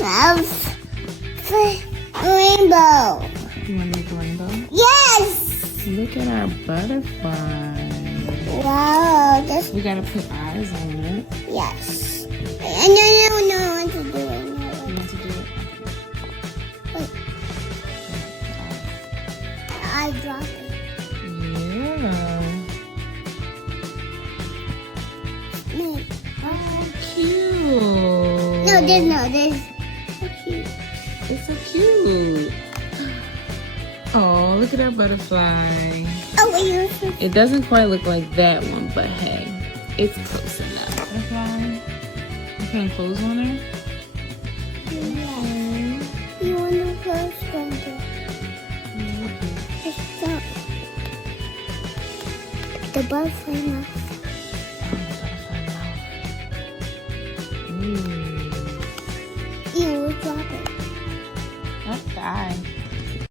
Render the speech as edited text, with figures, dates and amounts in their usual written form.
Of rainbow. You want to make a rainbow? Yes. Look at our butterfly. Wow. That's We gotta put eyes on it. yes. And I don't know what to do. You want to do it? Wait. I drop it. Yeah. No. Oh, cute. No, there's so cute. It's so cute. Oh, look at our butterfly. Oh, wait, you're so It doesn't quite look like that one, but hey, it's close enough. Butterfly. You putting clothes on her? cute. You want to go stronger? It's not. The butterfly mouth. Ooh. You will drop it. That's the eye.